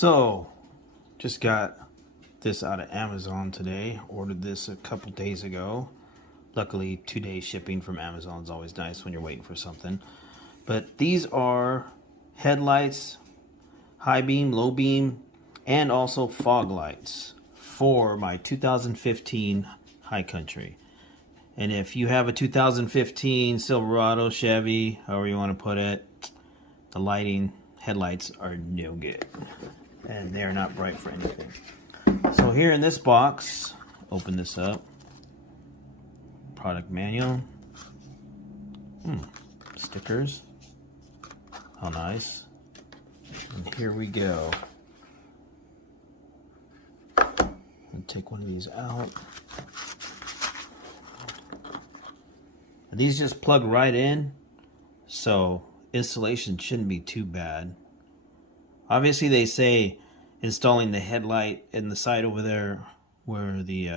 So, just got this out of Amazon today. Ordered this a couple days ago. Luckily, 2-day shipping from Amazon is always nice when you're waiting for something. But these are headlights, high beam, low beam, and also fog lights for my 2015 High Country. And if you have a 2015 Silverado, Chevy, however you want to put it, the lighting headlights are no good. And they're not bright for anything. So here in this box, open this up. Product manual. Stickers. How nice. And here we go. I'll take one of these out. These just plug right in, so installation shouldn't be too bad. Obviously they say installing the headlight in the side over there where the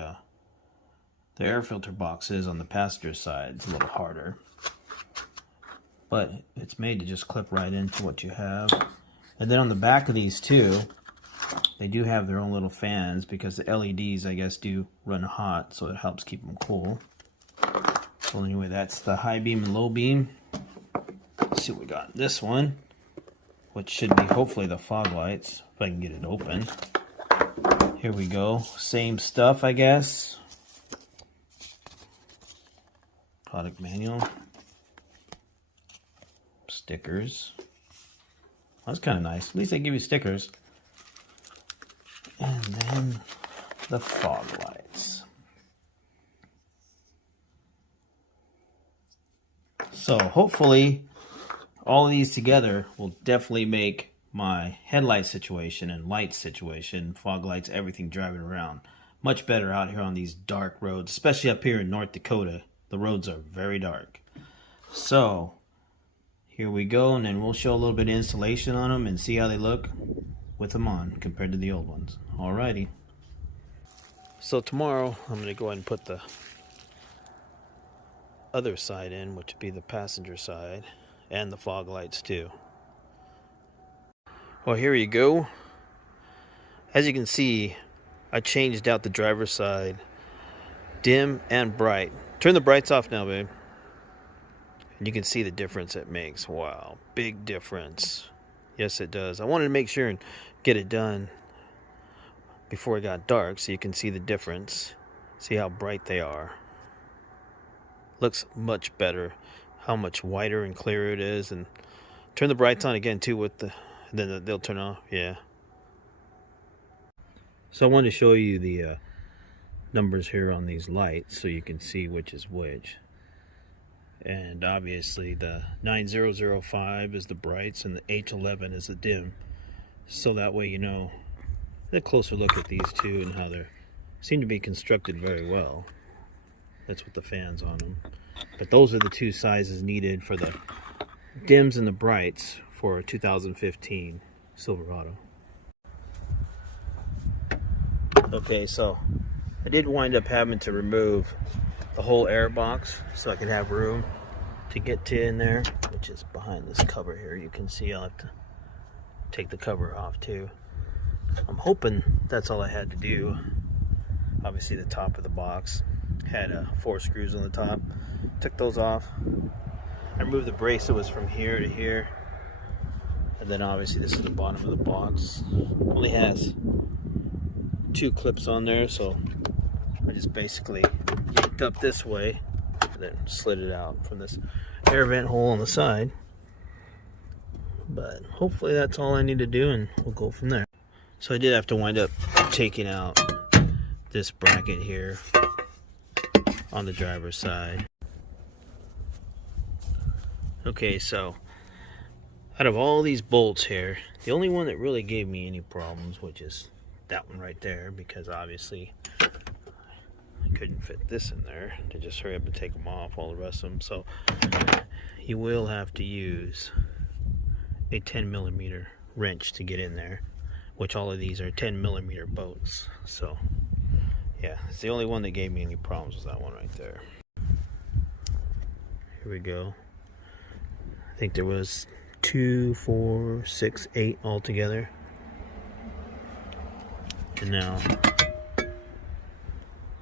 air filter box is on the passenger side, it's a little harder. But it's made to just clip right into what you have. And then on the back of these too, they do have their own little fans because the LEDs, I guess, do run hot, so it helps keep them cool. So anyway, that's the high beam and low beam. Let's see what we got in this one, which should be hopefully the fog lights, if I can get it open. Here we go. Same stuff, I guess. Product manual. Stickers. That's kind of nice. At least they give you stickers. And then the fog lights. So hopefully all of these together will definitely make my headlight situation and light situation, fog lights, everything driving around, much better out here on these dark roads, especially up here in North Dakota. The roads are very dark. So here we go, and then we'll show a little bit of installation on them and see how they look with them on compared to the old ones. Alrighty. So tomorrow I'm going to go ahead and put the other side in, which would be the passenger side, and the fog lights too. Well, here you go. As you can see, I changed out the driver's side dim and bright. Turn the brights off now, babe. And you can see the difference it makes. Wow, big difference. Yes, it does. I wanted to make sure and get it done before it got dark so you can see the difference. See how bright they are. Looks much better. How much whiter and clearer it is. And turn the brights on again too with the, then they'll turn off. Yeah. So I wanted to show you the numbers here on these lights so you can see which is which. And obviously the 9005 is the brights and the H11 is the dim. So that way you know a closer look at these two and how they seem to be constructed very well. That's with the fans on them. But those are the two sizes needed for the dims and the brights for a 2015 Silverado. Okay, so I did wind up having to remove the whole air box so I could have room to get to in there, which is behind this cover here. You can see I'll have to take the cover off too. I'm hoping that's all I had to do. Obviously the top of the box had 4 screws on the top. Took those off. I removed the brace that was from here to here. And then obviously this is the bottom of the box. Only has 2 clips on there, so I just basically yanked up this way and then slid it out from this air vent hole on the side. But hopefully that's all I need to do and we'll go from there. So I did have to wind up taking out this bracket here on the driver's side. Okay, so out of all these bolts here, the only one that really gave me any problems, which is that one right there, because obviously I couldn't fit this in there to just hurry up and take them off, all the rest of them. So you will have to use a 10mm wrench to get in there, which all of these are 10mm bolts. So yeah, it's the only one that gave me any problems was that one right there. Here we go. I think there was 2, 4, 6, 8 altogether. And now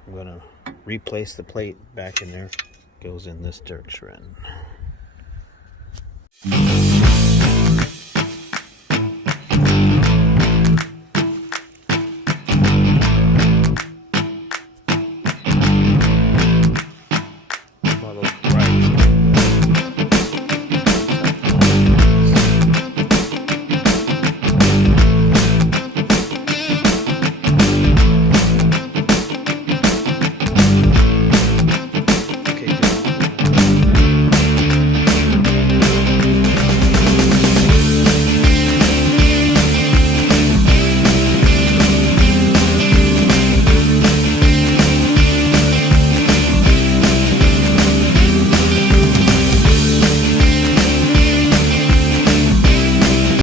I'm gonna replace the plate back in there. Goes in this dirt shred.